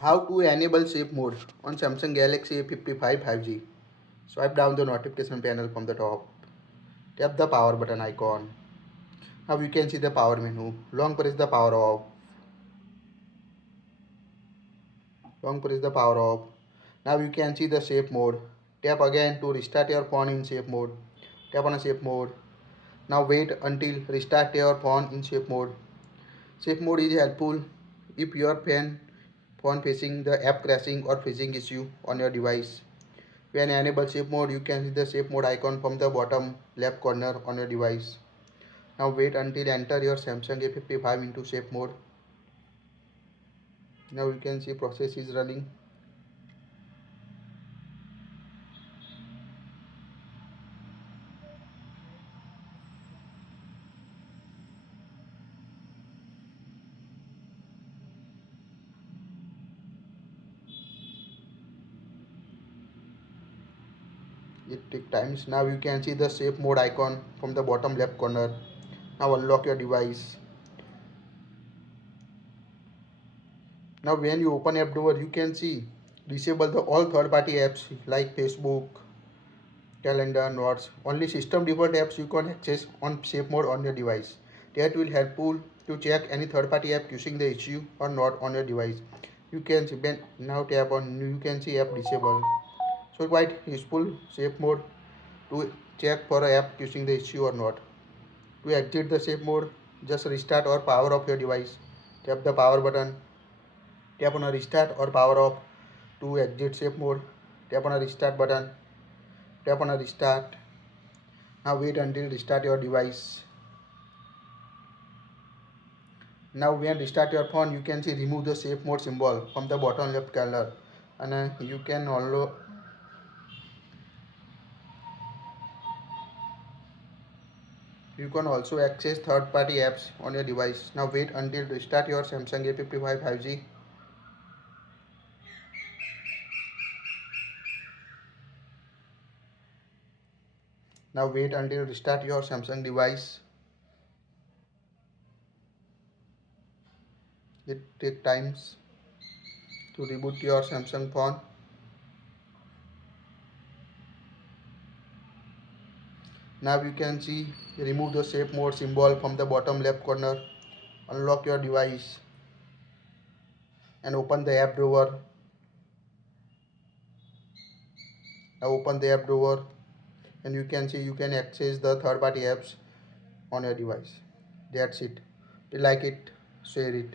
How to enable safe mode on Samsung Galaxy A55 5G. Swipe down the notification panel from the top. Tap the power button icon. Now you can see the power menu. Long press the power off. Long press the power off. Now you can see the safe mode. Tap again to restart your phone in safe mode. Tap on a safe mode. Now wait until restart your phone in safe mode. Safe mode is helpful if your phone facing the app crashing or freezing issue on your device. When enable safe mode, you can see the safe mode icon from the bottom left corner on your device. Now wait until enter your Samsung A55 into safe mode. Now you can see process is running. It takes times. Now you can see the safe mode icon from the bottom left corner. Now unlock your device. Now when you open app door, you can see disable the all third party apps like Facebook, calendar, notes. Only system default apps you can access on safe mode on your device. That will helpful to check any third party app using the issue or not on your device. You can see now tap on you can see app disable. So quite useful safe mode to check for a app using the issue or not. To exit the safe mode, just restart or power off your device. Tap the power button. Tap on a restart or power off to exit safe mode. Tap on a restart button. Tap on a restart. Now wait until restart your device. Now when restart your phone, you can see remove the safe mode symbol from the bottom left corner, and you can also access third party apps on your device. Now wait until restart your Samsung A55 5G. Now wait until restart your Samsung device. It takes times to reboot your Samsung phone. Now you can see remove the safe mode symbol from the bottom left corner. Unlock your device and open the app drawer. Now open the app drawer and you can see you can access the third party apps on your device. That's it. If you like it, share it.